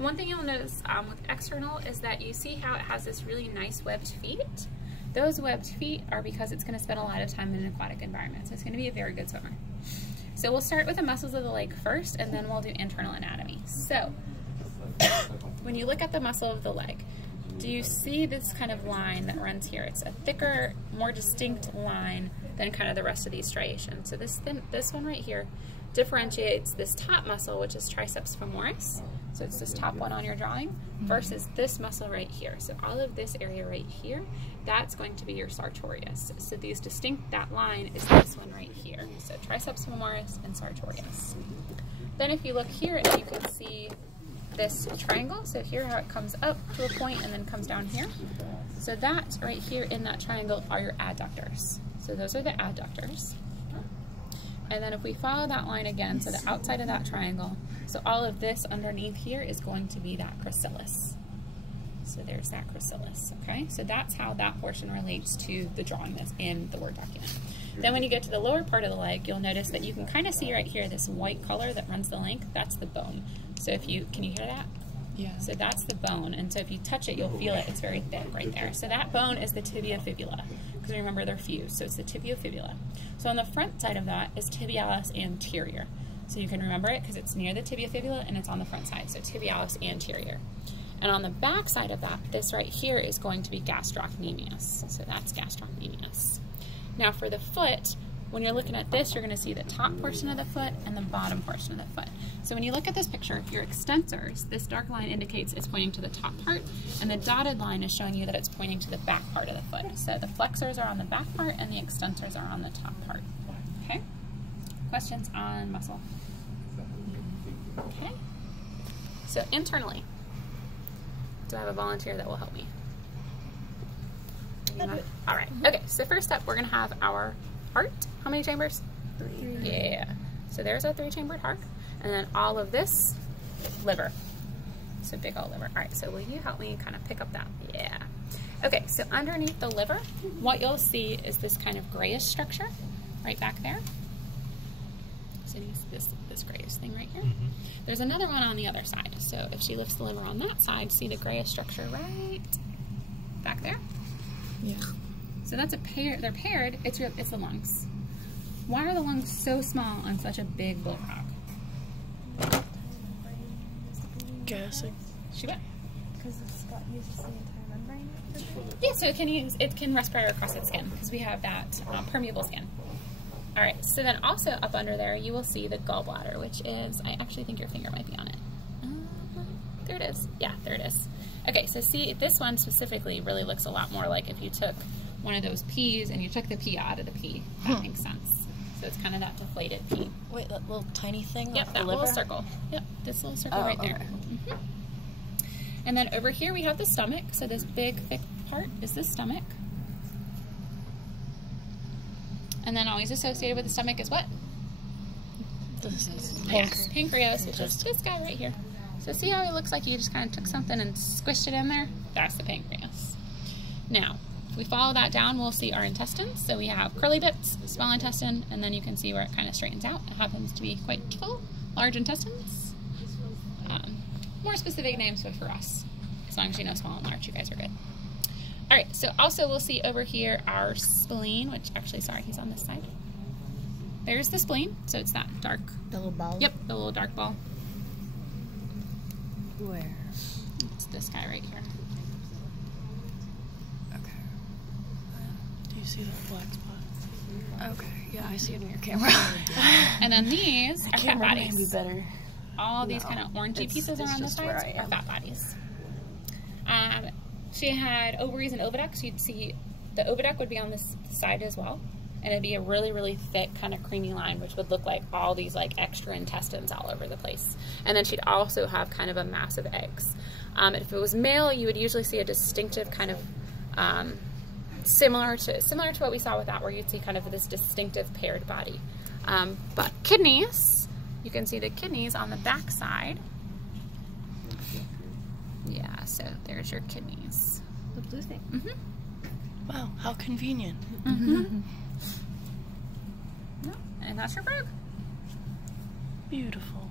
One thing you'll notice with external is that you see how it has this really nice webbed feet. Those webbed feet are because it's going to spend a lot of time in an aquatic environment, so it's going to be a very good swimmer. So we'll start with the muscles of the leg first, and then we'll do internal anatomy. So when you look at the muscle of the leg, do you see this kind of line that runs here? It's a thicker, more distinct line than kind of the rest of these striations. So this one right here differentiates this top muscle, which is triceps femoris. So it's this top one on your drawing versus this muscle right here. So all of this area right here, that's going to be your sartorius. So these distinct, that line is this one right here. So triceps femoris and sartorius. Then if you look here, and you can see this triangle. So here how it comes up to a point and then comes down here. So that right here in that triangle are your adductors. So those are the adductors. And then if we follow that line again, so the outside of that triangle, so all of this underneath here is going to be that gracilis. So there's that gracilis, okay? So that's how that portion relates to the drawing that's in the Word document. Then when you get to the lower part of the leg, you'll notice that you can kind of see right here this white color that runs the length. That's the bone. So if you, can you hear that? Yeah. So that's the bone, and so if you touch it, you'll feel it. It's very thick right there. So that bone is the tibia fibula, because remember they're fused, so it's the tibia fibula. So on the front side of that is tibialis anterior. So you can remember it because it's near the tibia fibula and it's on the front side, so tibialis anterior. And on the back side of that, this right here is going to be gastrocnemius. So that's gastrocnemius. Now for the foot, when you're looking at this, you're going to see the top portion of the foot and the bottom portion of the foot. So when you look at this picture, your extensors, this dark line indicates it's pointing to the top part, and the dotted line is showing you that it's pointing to the back part of the foot. So the flexors are on the back part and the extensors are on the top part. Okay? Questions on muscle? Okay. So internally, do I have a volunteer that will help me? All right. Okay, so first up, we're going to have our heart. How many chambers? 3. Yeah. So there's our 3-chambered heart. And then all of this, liver. So big old liver. All right, so will you help me kind of pick up that? Yeah. Okay, so underneath the liver, what you'll see is this kind of grayish structure right back there. So this grayish thing right here. There's another one on the other side. So if she lifts the liver on that side, see the grayish structure right back there? Yeah. So that's a pair. They're paired. It's the lungs. Why are the lungs so small on such a big bullfrog? Guessing. She went. Because it's got uses the entire membrane. Yeah, so it can respire across its skin because we have that permeable skin. All right. So then also up under there, you will see the gallbladder, which is, I actually think your finger might be on it. There it is. Yeah, there it is. Okay. So see, this one specifically really looks a lot more like if you took one of those peas and you took the pea out of the pea. That makes sense. So it's kind of that deflated pea. Wait, that little tiny thing? Yep, that little circle. Yep, this little circle right there. Okay. And then over here we have the stomach. So this big, thick part is the stomach. And then always associated with the stomach is what? Pancreas, which is this guy right here. So see how it looks like you just kind of took something and squished it in there? That's the pancreas. Now, if we follow that down, we'll see our intestines. So we have curly bits, small intestine, and then you can see where it kind of straightens out. It happens to be quite full, large intestines. More specific names, but for us, as long as you know small and large, you guys are good. All right, so also we'll see over here our spleen, which actually, sorry, he's on this side. There's the spleen, so it's that dark. The little ball? Yep, the little dark ball. Where? It's this guy right here. Okay. Do you see the black spot? Okay, yeah, I see it in your camera. And then these are fat bodies. Be better. All these kind of orangey pieces around the sides are fat bodies. She had ovaries and oviducts. You'd see the oviduct would be on this side as well. And it'd be a really, really thick kind of creamy line, which would look like all these like extra intestines all over the place. And then she'd also have kind of a mass of eggs. If it was male, you would usually see a distinctive kind of similar to what we saw with that, where you'd see kind of this distinctive paired body. But kidneys, you can see the kidneys on the back side. Yeah, so there's your kidneys. The blue thing. Wow, how convenient. And that's your frog. Beautiful.